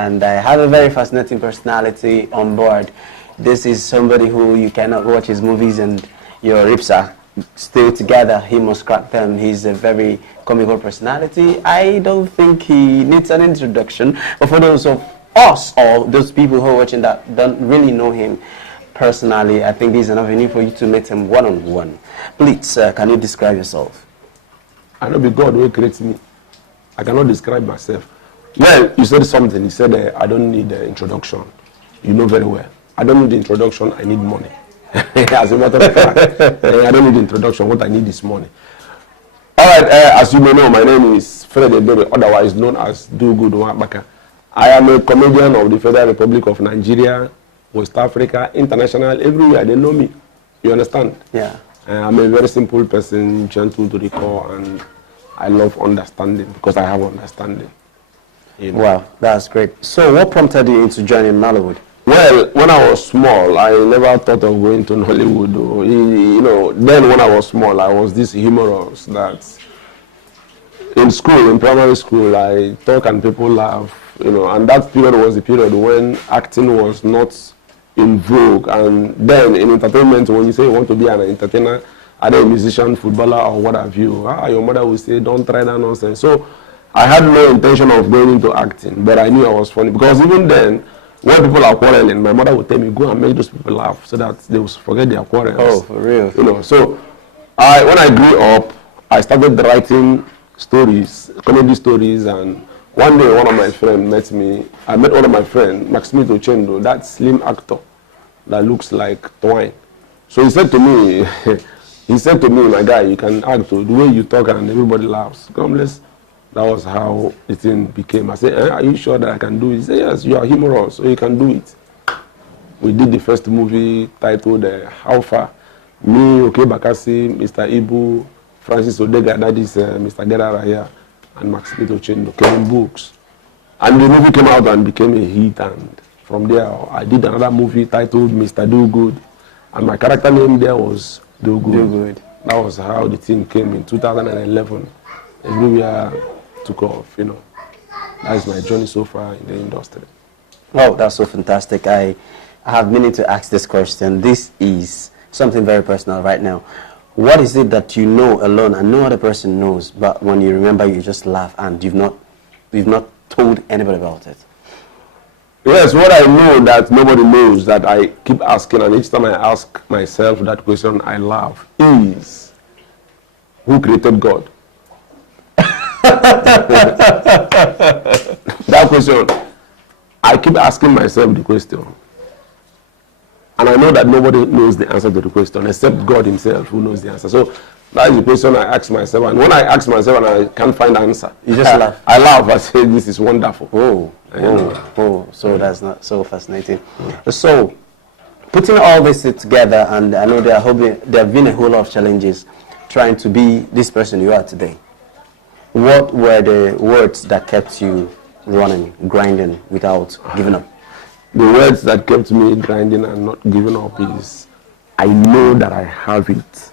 and I have a very fascinating personality on board. This is somebody who you cannot watch his movies and your ribs are still together. He must crack them. He's a very comical personality. I don't think he needs an introduction, but for those of us or those people who are watching that don't really know him personally, I think this is an avenue for you to meet him one-on-one. Please, can you describe yourself? I know be God who creates me. I cannot describe myself. Well, you said something. You said I don't need the introduction. You know very well. I don't need the introduction. I need money. As a matter of fact, I don't need the introduction. What I need is money. All right. As you may know, my name is Fred Ebebe, otherwise known as Do Good Nwabaka. I am a comedian of the Federal Republic of Nigeria, West Africa, international, everywhere. They know me. You understand? Yeah. I'm a very simple person, gentle to the core, and I love understanding because I have understanding. You know? Wow, that's great. So what prompted you into joining Nollywood? Well, when I was small, I never thought of going to Nollywood. You know, then when I was small, I was this humorous that in school, in primary school, I talk and people laugh, you know, and that period was the period when acting was not in vogue. And then in entertainment, when you say you want to be an entertainer, either a musician, footballer, or what have you, your mother will say, don't try that nonsense. So I had no intention of going into acting, but I knew I was funny. Because even then, when people are quarreling, my mother would tell me, go and make those people laugh so that they will forget their quarrels. Oh, for real? You know, so when I grew up, I started writing stories, comedy stories, and one day one of my friends met me. I met one of my friends, Maximito Chendo, that slim actor that looks like twine. So he said to me, my guy, you can act the way you talk and everybody laughs. Come, let's. That was how the thing became. I said, are you sure that I can do it? He said, yes, you are humorous, so you can do it. We did the first movie titled How Far? Me, Oke Bakasi, Mr. Ibu, Francis Odega, that is Mr. Gerara here, and Maximito Chendo, Kevin Books. And the movie came out and became a hit, and from there I did another movie titled Mr. Do Good, and my character name there was Do Good. Do Good. That was how the thing came in 2011. Everywhere took off, you know. That is my journey so far in the industry. Oh, that's so fantastic. I have meaning to ask this question. This is something very personal right now. What is it that you know alone and no other person knows, but when you remember you just laugh and you've not told anybody about it? Yes, what I know that nobody knows that I keep asking, and each time I ask myself that question I laugh, is who created God? That question, I keep asking myself the question, and I know that nobody knows the answer to the question except God himself who knows the answer. So that is the question I ask myself, and when I ask myself and I can't find the answer, you just laugh. I laugh. I say, this is wonderful. So that's not so fascinating. So putting all this together, and I know there have been a whole lot of challenges trying to be this person you are today. What were the words that kept you running, grinding without giving up? The words that kept me grinding and not giving up is, I know that I have it,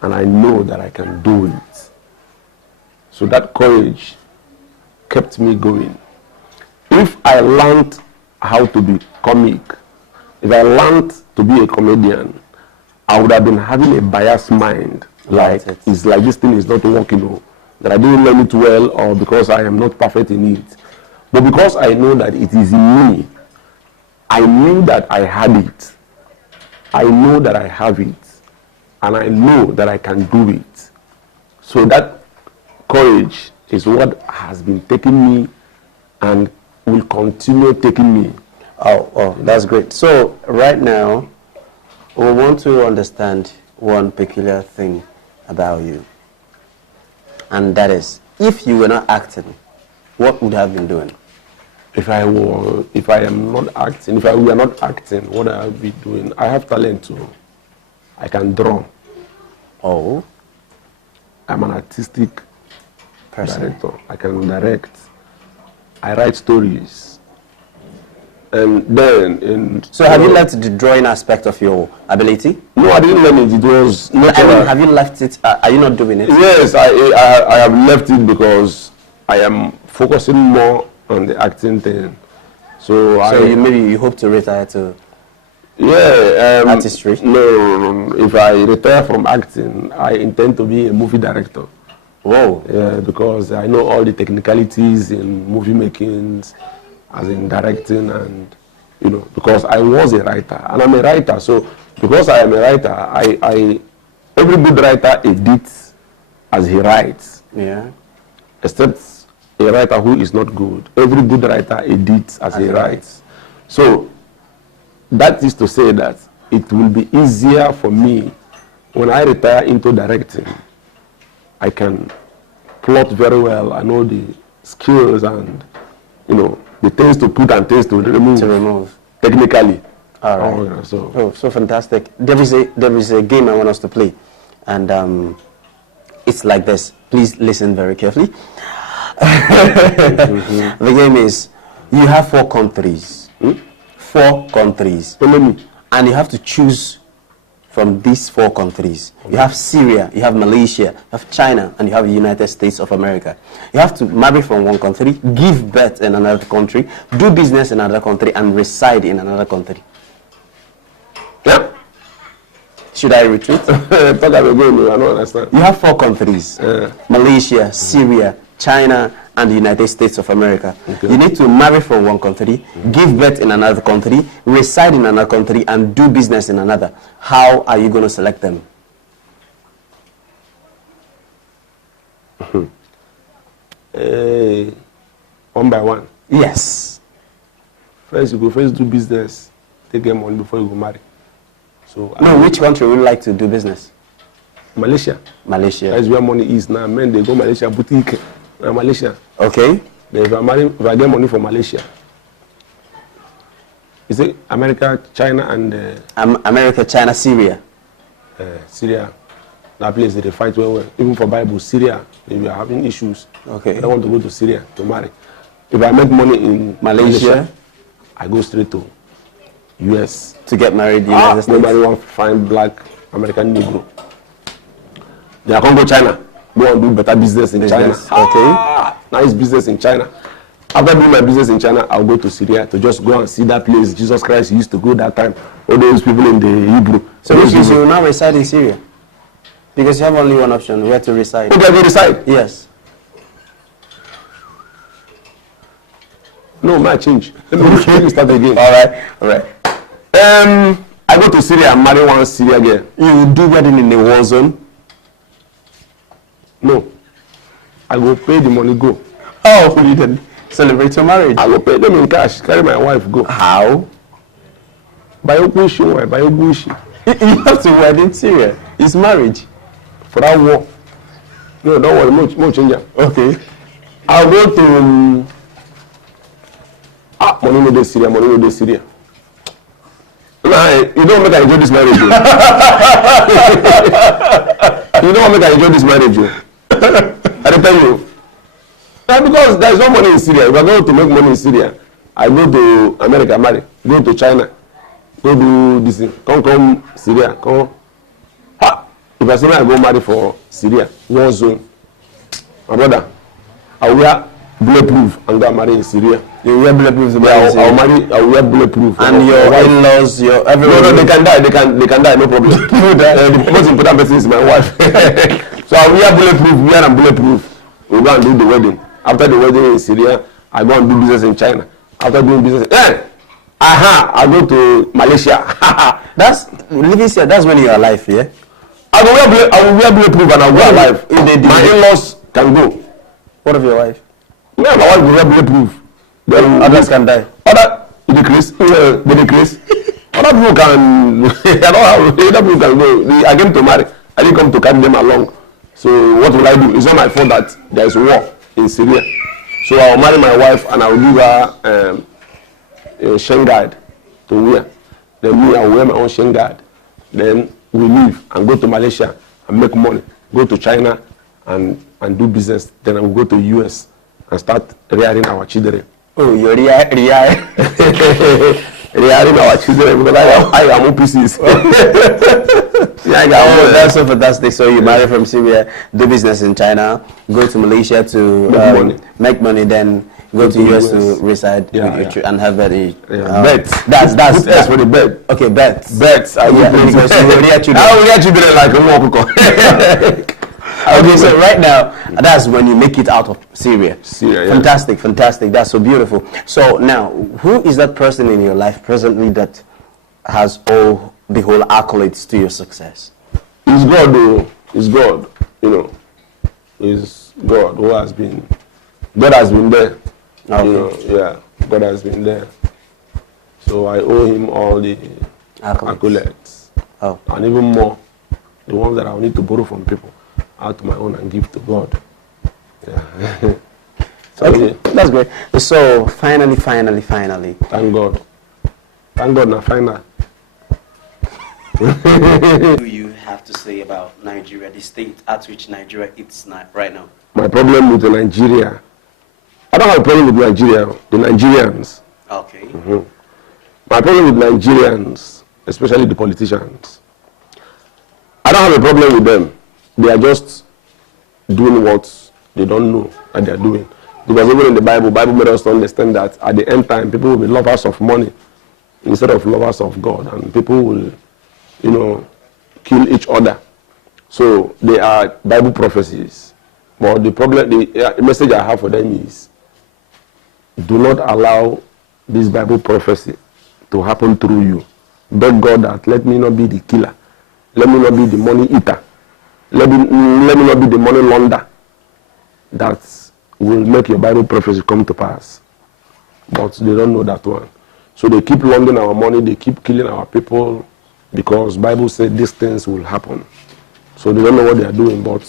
and I know that I can do it. So that courage kept me going. If I learned how to be comic, if I learned to be a comedian, I would have been having a biased mind. Like, it's like this thing is not working, that I didn't learn it well, or because I am not perfect in it. But because I know that it is in me, I knew that I had it. I know that I have it. And I know that I can do it. So that courage is what has been taking me and will continue taking me. Oh, that's great. So right now, we want to understand one peculiar thing about you. And that is, if you were not acting, what would you have been doing? If we are not acting, what I would be doing? I have talent too. I can draw. Oh. I'm an artistic director. I can direct. I write stories. And then So have you left the drawing aspect of your ability? No, I didn't learn it. It was natural. Have you left it? Are you not doing it? Yes, I have left it because I am focusing more on the acting thing. So maybe you hope to retire to artistry? No. If I retire from acting, I intend to be a movie director. Whoa. Yeah, because I know all the technicalities in movie making, as in directing, and because I was a writer and I'm a writer. So because I am a writer, I every good writer edits as he writes. Yeah. Except a writer who is not good. Every good writer edits as he writes. So that is to say that it will be easier for me when I retire into directing. I can plot very well. I know the skills and the things to put and things to remove. Technically. All right. So fantastic. There is a game I want us to play, and it's like this. Please listen very carefully. The game is, you have 4 countries. 4 countries. And you have to choose from these 4 countries. You have Syria, you have Malaysia, you have China, and you have the United States of America. You have to marry from one country, give birth in another country, do business in another country, and reside in another country. Yep. Should I retreat? I don't understand. You have 4 countries. Malaysia, Syria, China, and the United States of America. Okay. You need to marry from one country, give birth in another country, reside in another country, and do business in another. How are you going to select them? One by one. Yes. First, you go do business, take your money before you go marry. So which country would you like to do business? Malaysia. Malaysia. That's where money is now. Men, they go Malaysia boutique. Malaysia. Okay. Then if I get money from Malaysia, is it America, China, and America, China, Syria. Syria. That place they fight well. Even for Bible, Syria, they are having issues. Okay. I don't want to go to Syria to marry. If I make money in Malaysia, I go straight to US to get married in the United States. Nobody wants to find black American Negro. They are going to go China. Go and do better business in China. Okay. Nice business in China. After doing my business in China, I'll go to Syria to just go and see that place Jesus Christ used to go that time. All those people in the Hebrew. So which means you will now reside in Syria? Because you have only one option, where to reside. Okay, go reside? Yes. No, my change. Let me start again. All right. I go to Syria and marry one Syria girl. You will do wedding in a war zone? No. I go pay the money, go. Oh, you didn't celebrate your marriage? I go pay them in cash, carry my wife, go. How? By Ogushi, by Ogushi. You have to wed in Syria. It's marriage. For that war. No, don't worry, more change. Okay. I'll go to money no dey Syria. You don't make I enjoy this marriage. You don't make I enjoy this marriage. I tell you. Because there is no money in Syria. If I go to make money in Syria, I go to America, marry. Go to China. Go do this thing. Come Syria. Come. If I say I go marry for Syria, war zone. My brother, I wear bulletproof and go marry in Syria. You wear bulletproof? I will wear bulletproof. And your in-laws, your everyone? No, they can die. They can die, no problem. The most important person is my wife. So I will wear bulletproof. Wear and bulletproof. We go and do the wedding. After the wedding in Syria, I go and do business in China. After doing business, I go to Malaysia. Living here. That's when you are alive, yeah. I will wear bulletproof and I will go alive. My in-laws can go. What of your wife? Me and my wife will wear bulletproof. Others can die. Other decrease. Other people can. Other people can go. I came to marry. I didn't come to carry them along. So what will I do? It's not my fault that there is war in Syria. So I will marry my wife and I will give her a Shen guard to wear. Then me, I will wear my own Shen guard. Then we leave and go to Malaysia and make money. Go to China and do business. Then I will go to US and start rearing our children. Oh, you're rearing our children because I am OPCs. That's so fantastic. So you marry from Syria, do business in China, go to Malaysia to make money, then Go to US to reside with your children and have bets. That's S for the bet. Okay, bets. Bets. Because you will hear children. I will hear children like a walk. Okay, so right now, that's when you make it out of Syria. Syria, yeah. Fantastic, fantastic. That's so beautiful. So now, who is that person in your life presently that has all the whole accolades to your success? It's God, though. It's God. You know, it's God who has been. God has been there. Okay. You know, yeah. God has been there. So I owe him all the accolades. Oh. And even more, the ones that I will need to borrow from people, out to my own and give to God. Yeah. So, okay, yeah. that's great. So finally. Thank God. Thank God, now final. What do you have to say about Nigeria, the state at which Nigeria is right now? My problem with Nigeria, I don't have a problem with Nigeria, the Nigerians. Okay. Mm-hmm. My problem with Nigerians, especially the politicians, I don't have a problem with them. They are just doing what they don't know that they are doing. Because even in the Bible made us to understand that at the end time, people will be lovers of money instead of lovers of God. And people will, you know, kill each other. So they are Bible prophecies. But the problem, the message I have for them is, do not allow this Bible prophecy to happen through you. Beg God that let me not be the killer. Let me not be the money eater. Let me not be the money launderer that will make your Bible prophecy come to pass. But they don't know that one. So they keep laundering our money, they keep killing our people because Bible said these things will happen. So they don't know what they are doing, but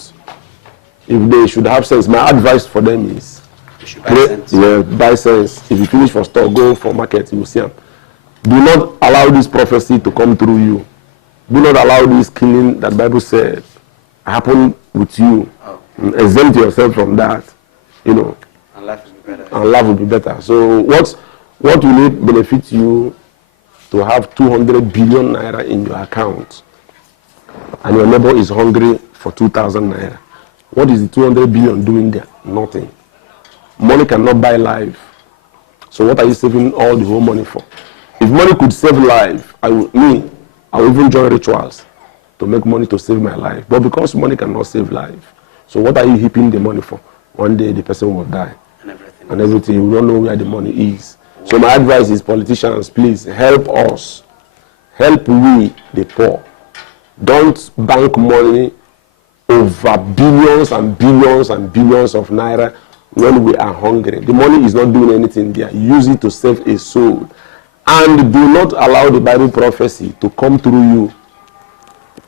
if they should have sense, my advice for them is Buy sense. Yeah, buy sense. If you finish for store, go for market, you will see them. Do not allow this prophecy to come through you. Do not allow this killing that Bible said happen with you. Oh. Exempt yourself from that, you know. And life will be better. And life will be better. So what will it benefit you to have 200 billion naira in your account and your neighbor is hungry for 2,000 naira? What is the 200 billion doing there? Nothing. Money cannot buy life. So what are you saving all the whole money for? If money could save life, I will even join rituals to make money to save my life. But because money cannot save life, so what are you heaping the money for? One day the person will die. And everything. You don't know where the money is. So my advice is, politicians, please help us. Help we, the poor. Don't bank money over billions and billions and billions of naira when we are hungry. The money is not doing anything there. Use it to save a soul. And do not allow the Bible prophecy to come through you.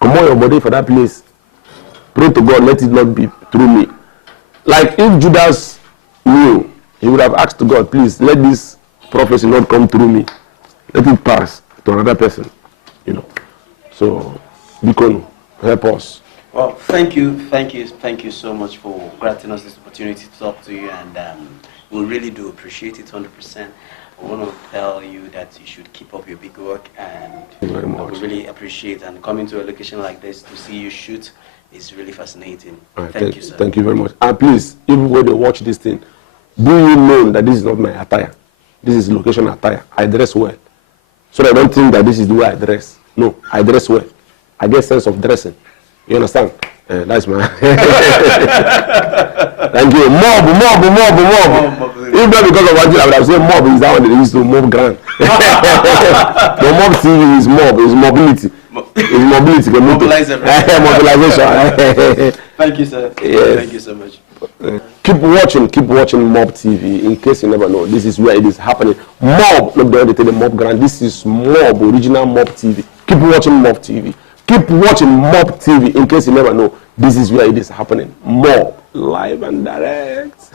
Come on your body for that place. Pray to God, let it not be through me. Like if Judas knew, he would have asked God, please let this prophecy not come through me. Let it pass to another person. You know. So, Bikonu, help us. Well, thank you so much for granting us this opportunity to talk to you, and we really do appreciate it 100%. I want to tell you that you should keep up your big work, and Thank you very much. we really appreciate, and coming to a location like this to see you shoot is really fascinating. Right, Thank you, sir. Thank you very much. And please, even when they watch this thing, do you know that this is not my attire? This is location attire. I dress well. So I don't think that this is the way I dress. No, I dress well. I get sense of dressing. You understand? That's my... Thank you. Mob. If not because of what I would have said mob is that one they used to mob grand. The Mobtv is mob, is mobility. It's mobility. Mobilization. Thank you, sir. Yes. Thank you so much. Keep watching Mobtv in case you never know. This is where it is happening. Mob, not the other Mob Grand. This is Mob, original Mobtv. Keep watching Mobtv. Keep watching Mobtv in case you never know. This is where it is happening. Mob, live and direct.